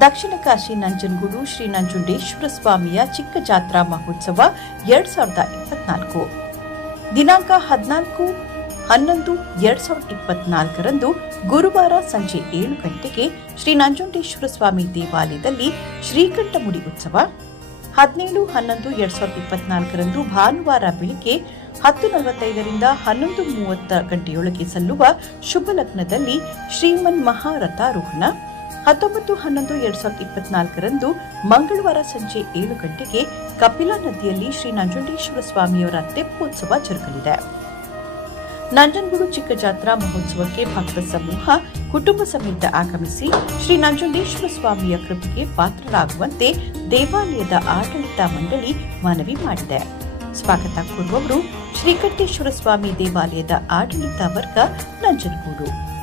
ದಕ್ಷಿಣ ಕಾಶಿ ನಂಜನಗೂಡು ಶ್ರೀ ನಂಜುಂಡೇಶ್ವರ ಸ್ವಾಮಿಯ ಚಿಕ್ಕ ಜಾತ್ರಾ ಮಹೋತ್ಸವ ಎರಡ್ ಸಾವಿರದ ಇಪ್ಪತ್ನಾಲ್ಕು. ದಿನಾಂಕ ಹದಿನಾಲ್ಕು, ಹನ್ನೊಂದು, ಎರಡ್ ಸಾವಿರದ ಇಪ್ಪತ್ನಾಲ್ಕರಂದು ಗುರುವಾರ ಸಂಜೆ ಏಳು ಗಂಟೆಗೆ ಶ್ರೀ ನಂಜುಂಡೇಶ್ವರ ಸ್ವಾಮಿ ದೇವಾಲಯದಲ್ಲಿ ಶ್ರೀಕಂಠಮುಡಿ ಉತ್ಸವ. ಹದಿನೇಳು, ಹನ್ನೊಂದು, ಎರಡ್ ಸಾವಿರದ ಇಪ್ಪತ್ನಾಲ್ಕರಂದು ಭಾನುವಾರ ಬೆಳಿಗ್ಗೆ ಹತ್ತು ನಲವತ್ತೈದರಿಂದ ಹನ್ನೊಂದು ಮೂವತ್ತ ಗಂಟೆಯೊಳಗೆ ಸಲ್ಲುವ ಶುಭಲಗ್ನದಲ್ಲಿ ಶ್ರೀಮನ್ ಮಹಾರಥಾರೋಹಣ. ಹತ್ತೊಂಬತ್ತು ಹನ್ನೊಂದು, ಎರಡ್ ಸಾವಿರದ ಇಪ್ಪತ್ನಾಲ್ಕರಂದು ಮಂಗಳವಾರ ಸಂಜೆ ಏಳು ಗಂಟೆಗೆ ಕಪಿಲಾ ನದಿಯಲ್ಲಿ ಶ್ರೀ ನಂಜುಂಡೇಶ್ವರ ಸ್ವಾಮಿಯವರ ತೆಪ್ಪೋತ್ಸವ ಜರುಗಲಿದೆ. ನಂಜನಗೂಡು ಚಿಕ್ಕ ಜಾತ್ರಾ ಮಹೋತ್ಸವಕ್ಕೆ ಭಕ್ತ ಸಮೂಹ, ಕುಟುಂಬ ಸಮೇತ ಆಗಮಿಸಿ ಶ್ರೀ ನಂಜುಂಡೇಶ್ವರ ಸ್ವಾಮಿಯ ಕೃಪೆಗೆ ಪಾತ್ರರಾಗುವಂತೆ ದೇವಾಲಯದ ಆಡಳಿತ ಮಂಡಳಿ ಮನವಿ ಮಾಡಿದೆ. ಸ್ವಾಗತ ಕೋರುವವರು ಶ್ರೀಕಂಠೇಶ್ವರ ಸ್ವಾಮಿ ದೇವಾಲಯದ ಆಡಳಿತ ವರ್ಗ, ನಂಜನಗೂಡು.